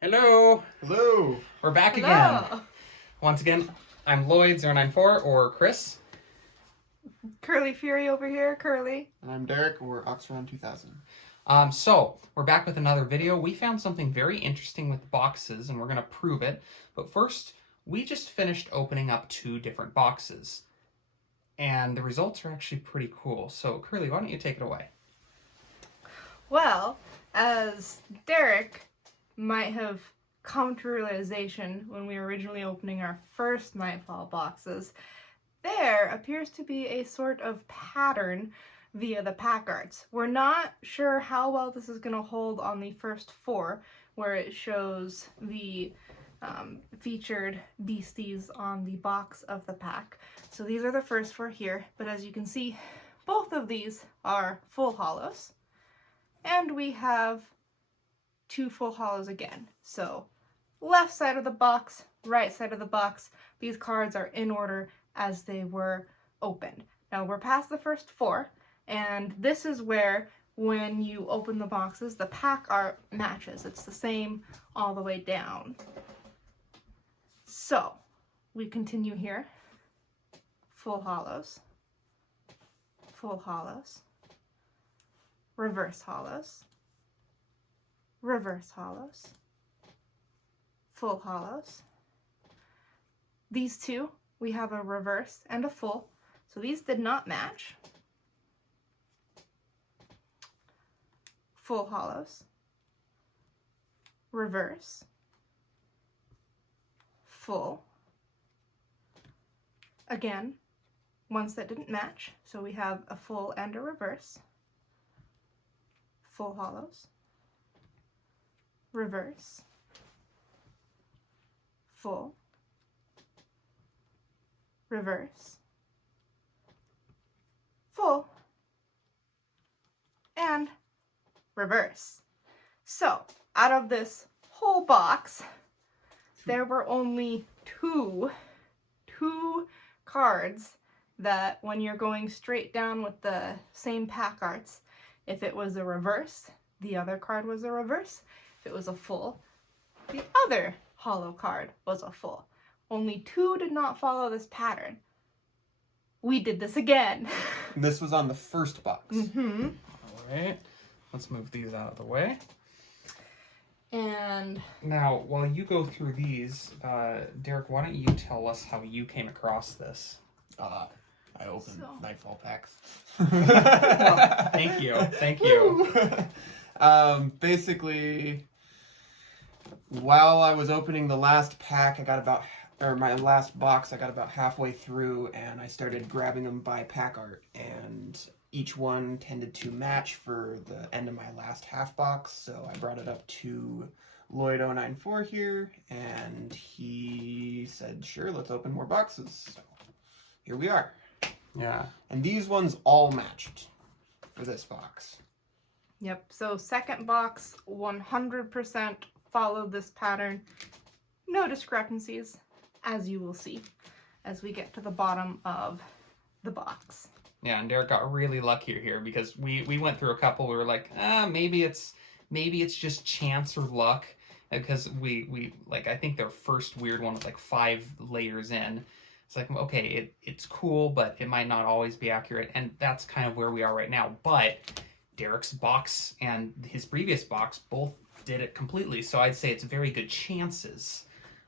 Hello! Hello! We're back Hello. again. Once again, I'm Lloyd094 or Chris. Curly Fury over here, Curly. And I'm Derek, we're Oxford 2000. So, we're back with another video. We found something very interesting with boxes, and we're going to prove it. But first, we just finished opening up 2 different boxes. And the results are actually pretty cool. So, Curly, why don't you take it away? Well, as Derek might have come to realization when we were originally opening our first Nightfall boxes, there appears to be a sort of pattern via the pack arts. We're not sure how well this is going to hold on the first 4, where it shows the featured beasties on the box of the pack. So these are the first 4 here, but as you can see, both of these are full holos, and we have 2 full holos again. So left side of the box, right side of the box, these cards are in order as they were opened. Now we're past the first 4, and this is where when you open the boxes, the pack art matches. It's the same all the way down. So we continue here. Full holos, full holos, reverse holos, reverse holos, full holos. These 2, we have a reverse and a full, so these did not match. Full holos, reverse, full. Again, ones that didn't match, so we have a full and a reverse. Full holos, reverse, full, reverse, full, and reverse. So, out of this whole box, there were only two cards that when you're going straight down with the same pack arts, if it was a reverse, the other card was a reverse. If it was a full, the other holo card was a full. Only 2 did not follow this pattern. We did this again. This was on the first box. Mm-hmm. All right. Let's move these out of the way. And Now, while you go through these, Derek, why don't you tell us how you came across this? I opened Nightfall packs. Well, thank you. Thank you. Basically, while I was opening the last pack, my last box, I got about halfway through, and I started grabbing them by pack art, and each one tended to match for the end of my last half box, so I brought it up to Lloyd094 here, and he said, sure, let's open more boxes. So here we are. Yeah. And these ones all matched for this box. yep, so second box 100% followed this pattern. No discrepancies, as you will see as we get to the bottom of the box. Yeah, and Derek got really lucky here because we went through a couple. We were like, maybe it's just chance or luck, because we like, I think their first weird one was like 5 layers in. It's like, okay, it's cool, but it might not always be accurate, and that's kind of where we are right now. But Derek's box and his previous box both did it completely, so I'd say it's very good chances.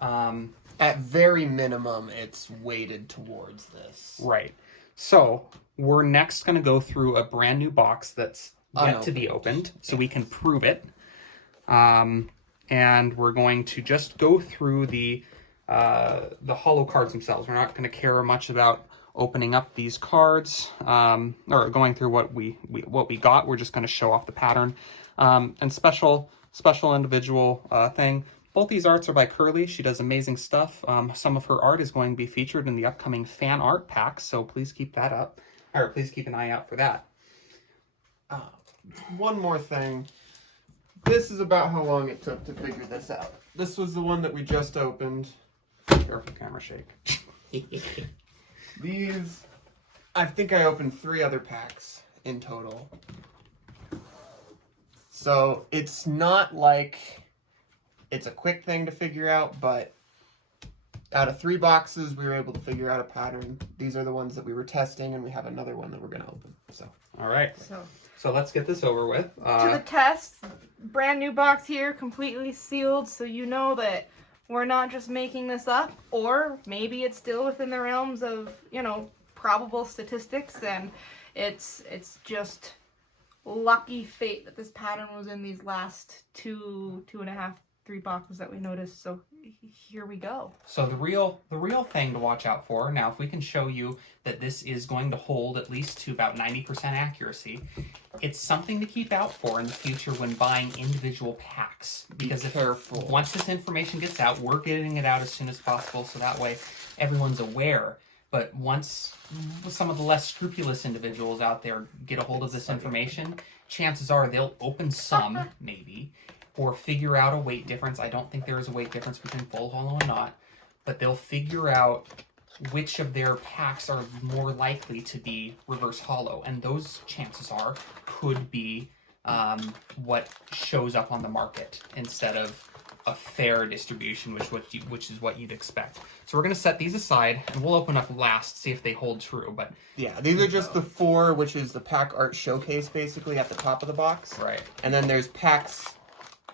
At very minimum, it's weighted towards this. Right. So we're next going to go through a brand new box that's yet to be opened, so we can prove it. And we're going to just go through the holo cards themselves. We're not going to care much about opening up these cards or going through what we got. We're just going to show off the pattern. And special individual thing. Both these arts are by Curly. She does amazing stuff. Some of her art is going to be featured in the upcoming fan art pack, so please keep that up. Or please keep an eye out for that. One more thing. This is about how long it took to figure this out. This was the one that we just opened. Careful camera shake. These, I think I opened 3 other packs in total. So it's not like it's a quick thing to figure out, but out of 3 boxes, we were able to figure out a pattern. These are the ones that we were testing, and we have another one that we're going to open. All right. So let's get this over with. to the test, brand new box here, completely sealed, so you know that we're not just making this up, or maybe it's still within the realms of, probable statistics, and it's just lucky fate that this pattern was in these last 2.5, 3 boxes that we noticed. So here we go. So the real thing to watch out for, now if we can show you that this is going to hold at least to about 90% accuracy, it's something to keep out for in the future when buying individual packs. Because once this information gets out, we're getting it out as soon as possible, so that way everyone's aware. But once some of the less scrupulous individuals out there get a hold of this information, chances are they'll open some, maybe, or figure out a weight difference. I don't think there is a weight difference between full holo and not, but they'll figure out which of their packs are more likely to be reverse holo, and those chances are could be what shows up on the market instead of a fair distribution, which is what you'd expect. So we're going to set these aside, and we'll open up last, see if they hold true. But yeah, these are just the 4, which is the pack art showcase, basically, at the top of the box. Right. And then there's packs.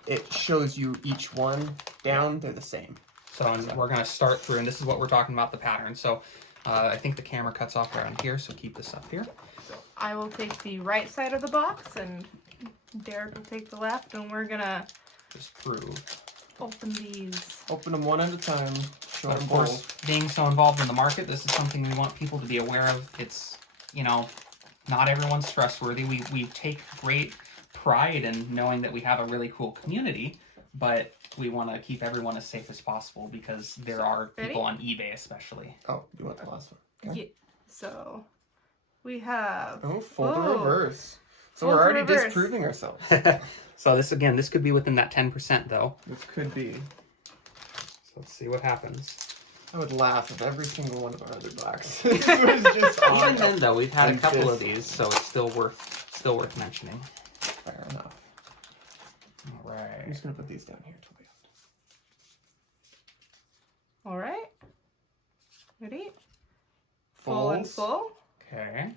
It shows you each one down. They're the same. So we're going to start through, and this is what we're talking about, the pattern. So I think the camera cuts off around here, so keep this up here. So I will take the right side of the box, and Derek will take the left, and we're going to just prove. Open these. Open them one at a time. Show But them of course, both. being so involved in the market, this is something we want people to be aware of. It's, not everyone's trustworthy. We take great pride in knowing that we have a really cool community, but we want to keep everyone as safe as possible because there are people on eBay especially. Oh, you want the last one? Okay. Yeah. So we have... Oh, full to reverse. So Full we're to already reverse. disproving ourselves. So this could be within that 10% though. This could be. So let's see what happens. I would laugh if every single one of our other boxes was just on. Even then though, we've had a Like couple of this. these, so it's still worth mentioning. Fair enough. All right. I'm just gonna put these down here till the end. All right. Ready? Full and Fulls. full. Okay.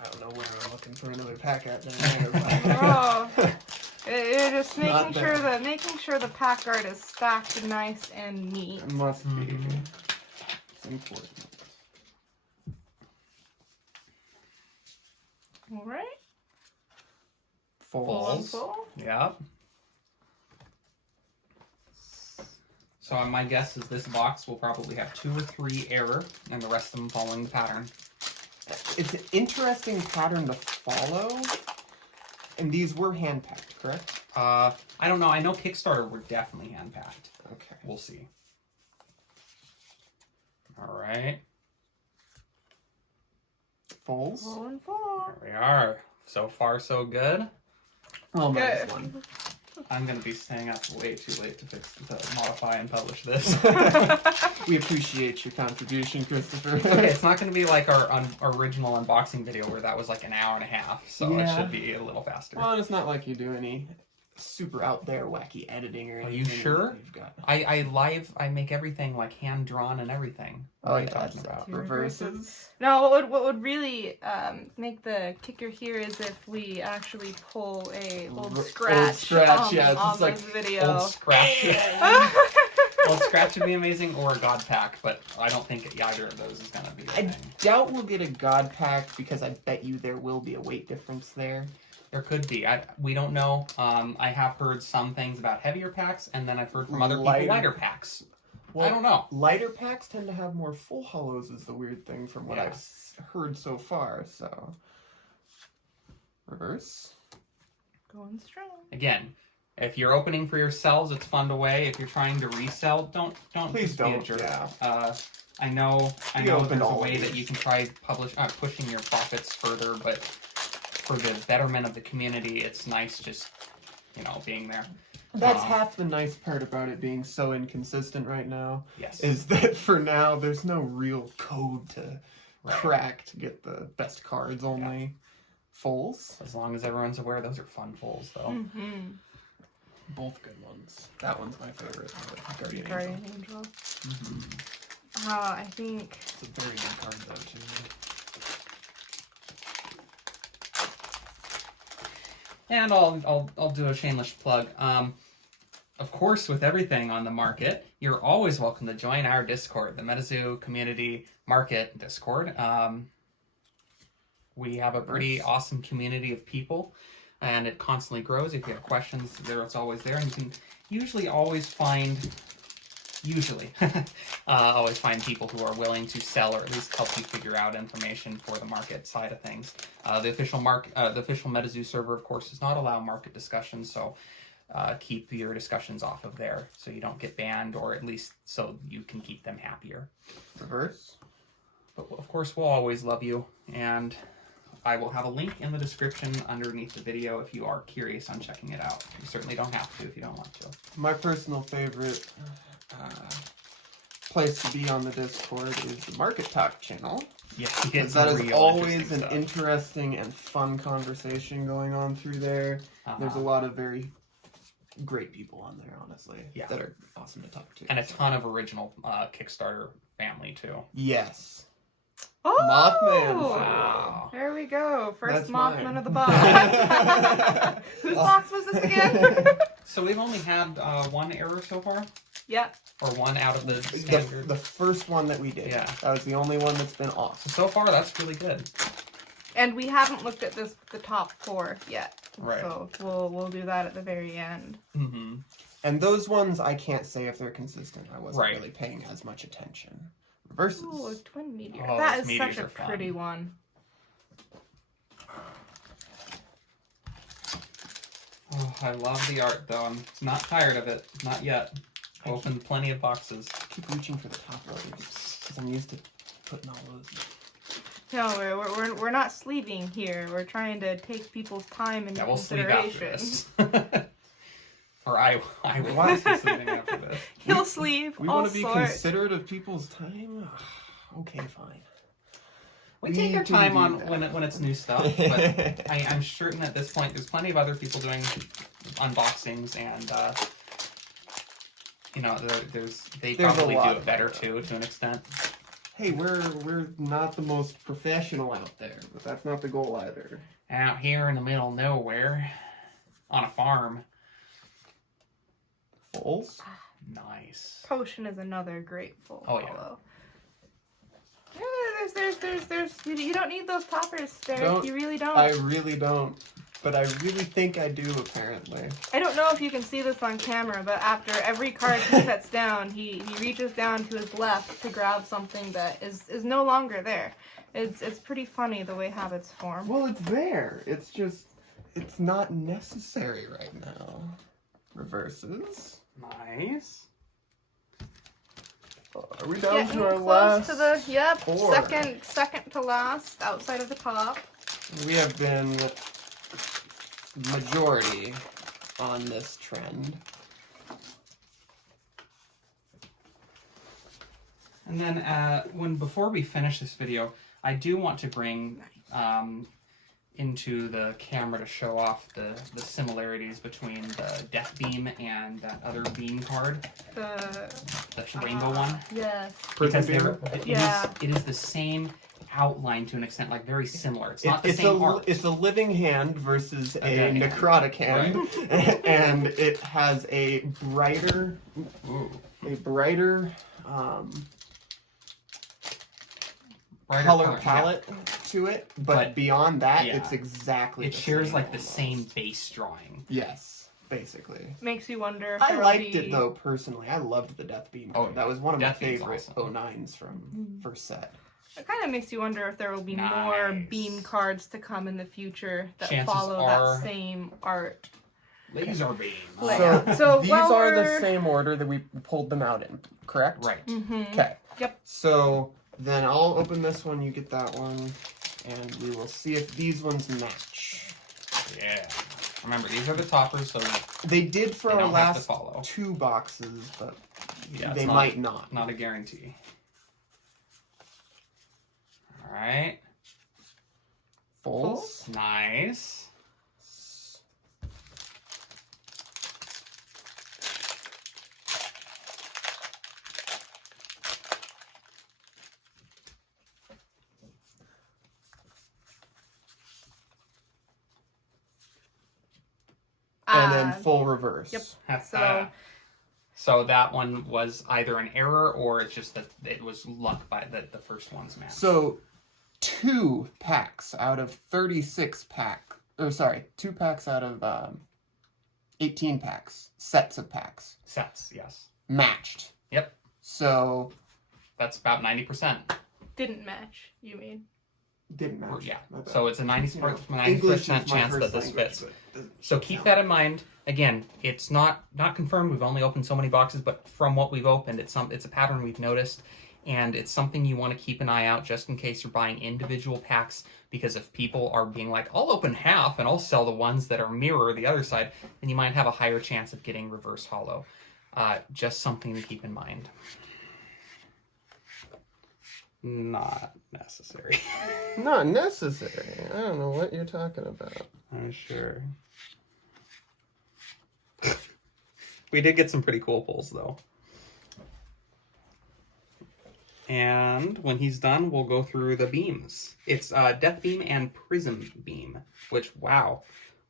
I don't know where I'm looking for another pack at down there. Oh. You're just Not making sure the pack art is stacked nice and neat. It must be. Mhm. It's important. All right. Fulls. Full and full. Yep. So my guess is this box will probably have 2 or 3 error, and the rest of them following the pattern. It's an interesting pattern to follow. And these were hand packed, correct? I don't know. I know Kickstarter were definitely hand packed. Okay. We'll see. All right. Fulls. Full and full. There we are. So far, so good. Oh, Good. minus one. I'm going to be staying up way too late to modify and publish this. We appreciate your contribution, Christopher. Okay, it's not going to be like our original unboxing video where that was like an hour and a half, so it Yeah. should be a little faster. Well, it's not like you do any super out there wacky editing or Are anything. you sure? You've got... I make everything like hand drawn and everything. What are you talking about? Reverses. No, what would really make the kicker here is if we actually pull a old scratch, yeah, on it's like this video. Old Scratch. Old Scratch would be amazing, or a God Pack, but I don't think either of those is going to be the I thing. doubt we'll get a God Pack because I bet you there will be a weight difference there. There could be. We don't know. I have heard some things about heavier packs, and then I've heard from other people lighter packs. Well, I don't know. Lighter packs tend to have more full holos is the weird thing from what Yeah. I've heard so far, so... Reverse. Going strong. Again, if you're opening for yourselves, it's fun to weigh. If you're trying to resell, don't Please just be a don't, jerk. yeah. I know We opened there's a all way of that these. you can try pushing your profits further, but for the betterment of the community, it's nice just, being there. That's half the nice part about it being so inconsistent right now, Yes. is that for now, there's no real code to Right. crack to get the best cards only. Fulls. As long as everyone's aware, those are fun fulls, though. Mm-hmm. Both good ones. That one's my favorite. Guardian Guardian Angel. Angel. Mm-hmm. I think... It's a very good card, though, too. And I'll do a shameless plug. Of course, with everything on the market, you're always welcome to join our Discord, the MetaZoo Community Market Discord. We have a pretty awesome community of people, and it constantly grows. If you have questions, it's always there, and you can usually always find always find people who are willing to sell or at least help you figure out information for the market side of things. The official MetaZoo server, of course, does not allow market discussions, so keep your discussions off of there so you don't get banned, or at least so you can keep them happier. Reverse. But of course, we'll always love you, and I will have a link in the description underneath the video if you are curious on checking it out. You certainly don't have to if you don't want to. My personal favorite place to be on the Discord is the Market Talk channel. Yeah, Because that is always an interesting and fun conversation going on through there. There's a lot of very great people on there, honestly, that are awesome to talk to. And a ton of original Kickstarter family, too. Yes. Oh! Mothman. Wow. There we go. First That's Mothman mine. of the box. Whose box was this again? So we've only had one error so far? Yep. Or one out of the standard? The first one that we did. Yeah. That was the only one that's been off. So far, that's really good. And we haven't looked at the top 4 yet. Right. So we'll do that at the very end. Mm-hmm. And those ones, I can't say if they're consistent. I wasn't Right. really paying as much attention. Reverses. Ooh, a twin meteor. Oh, That those is such meteors a are fun. pretty one. Oh, I love the art, though. I'm not tired of it. Not yet. Opened plenty of boxes. I keep reaching for the top loaders because I'm used to putting all those in. No, we're not sleeving here. We're trying to take people's time into We'll sleeve after consideration. this. Or I will be sleeving after this. He'll sleeve We all want to be sorts. considerate of people's time? Okay, fine. We take our do time do on that. when it's new stuff, but I'm certain at this point there's plenty of other people doing unboxings, and they There's a probably lot do of it better that. too, to an extent. Hey, we're not the most professional out there, but that's not the goal either. Out here in the middle of nowhere, on a farm. Fulls? Nice. Potion is another great full. Oh, yeah. Holo. Yeah, there's. You don't need those poppers, Derek. Don't- You really don't. I really don't, but I really think I do, apparently. I don't know if you can see this on camera, but after every card he sets down, he reaches down to his left to grab something that is no longer there. It's pretty funny the way habits form. Well, it's there. It's just, it's not necessary right now. Reverses. Nice. Are we down Getting to our close last? to the four. second to last outside of the top. We have been majority on this trend. And then before we finish this video, I do want to bring into the camera to show off the similarities between the Death Beam and that other beam card, the rainbow one. Yes. Because Prism it is the same outline to an extent, like very similar. It's not the It's same art. It's a living hand versus a dead hand. necrotic hand, and it has a brighter, Ooh. brighter Brighter color yeah. palette to it. But But, beyond that, yeah. it's exactly. It the shares same like the almost. same base drawing. Yes, basically. Makes you wonder if I there will liked be... it though personally. I loved the Death Beam. Oh, That was one of Death my Beam's favorite awesome. 09s from first set. It kind of makes you wonder if there will be more Nice. beam cards to come in the future that Chances follow are- that same art. Laser beam. Layout. So these while are the we're- same order that we pulled them out in, correct? Right. Mm-hmm. Okay. Yep. So then I'll open this one, you get that one, and we will see if these ones match. Yeah. Remember, these are the toppers, so They did for They our don't have to last follow. 2 boxes, but yeah, it's they not- might not. Not a guarantee. Alright. Fulls. Nice. And then full reverse. Yep. So So that one was either an error or it's just that it was luck by the first one's match. So 2 packs out of 36 pack. Oh, sorry, 2 packs out of 18 packs. Sets of packs. Sets, yes. Matched. Yep. So that's about 90%. didn't match, you mean? Didn't match. Yeah. My bad. So it's a 90% English is my chance first that this language, fits. but So keep that in mind. Again, it's not confirmed. We've only opened so many boxes, but from what we've opened, it's a pattern we've noticed, and it's something you want to keep an eye out just in case you're buying individual packs. Because if people are being like, "I'll open half and I'll sell the ones that are mirror the other side," then you might have a higher chance of getting reverse holo. Just something to keep in mind. Not necessary. Not necessary. I don't know what you're talking about. I'm sure. We did get some pretty cool pulls, though. And when he's done, we'll go through the beams. It's Death Beam and Prism Beam, which, wow,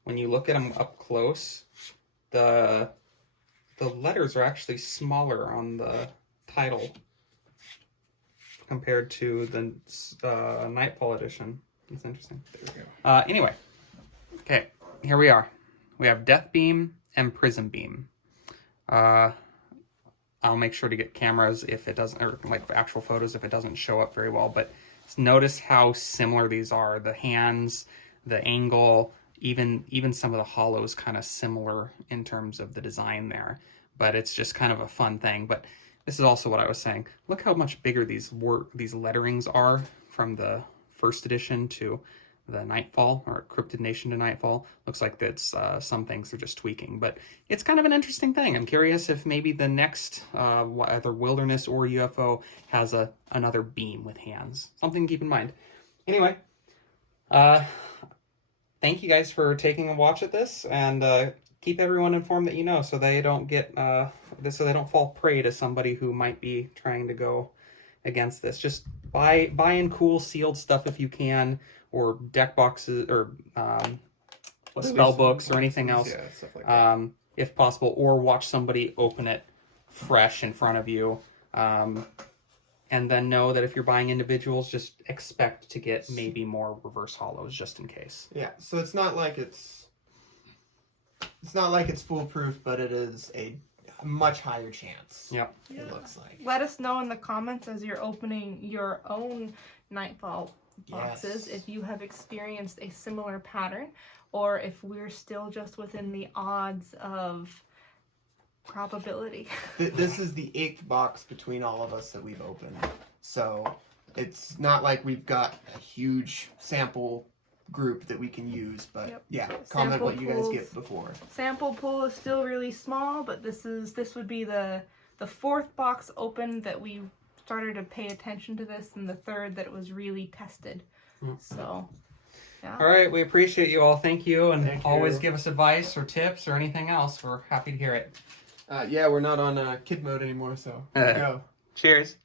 when you look at them up close, the letters are actually smaller on the title compared to the Nightfall edition. That's interesting. There we go. Anyway, okay, here we are. We have Death Beam and Prism Beam. I'll make sure to get cameras if it doesn't, or like actual photos if it doesn't show up very well. But notice how similar these are. The hands, the angle, even some of the holos kind of similar in terms of the design there. But it's just kind of a fun thing. But this is also what I was saying. Look how much bigger these letterings are from the first edition to the Nightfall, or Cryptid Nation to Nightfall. Looks like that's some things they're just tweaking, but it's kind of an interesting thing. I'm curious if maybe the next either Wilderness or UFO has another beam with hands. Something to keep in mind. Anyway, thank you guys for taking a watch at this, and keep everyone informed that you know, so they don't get so they don't fall prey to somebody who might be trying to go against this. Just buy in cool sealed stuff if you can, or deck boxes, or spell books, or anything else, yeah, stuff like that. if possible, or watch somebody open it fresh in front of you. And then know that if you're buying individuals, just expect to get maybe more reverse holos just in case. Yeah, so it's not like it's foolproof, but it is a much higher chance. Yep. Yeah. It looks like. Let us know in the comments as you're opening your own Nightfall boxes if you have experienced a similar pattern, or if we're still just within the odds of probability. This is the 8th box between all of us that we've opened, so it's not like we've got a huge sample group that we can use, but Yep. yeah, comment Sample what you guys pools. get before. Sample pool is still really small, but this would be the 4th box open that we started to pay attention to this, and the 3rd that it was really tested. So yeah. All right, we appreciate you all. Thank you, and Thank you. always give us advice or tips or anything else. We're happy to hear it. Yeah, we're not on kid mode anymore, so here we go. Cheers.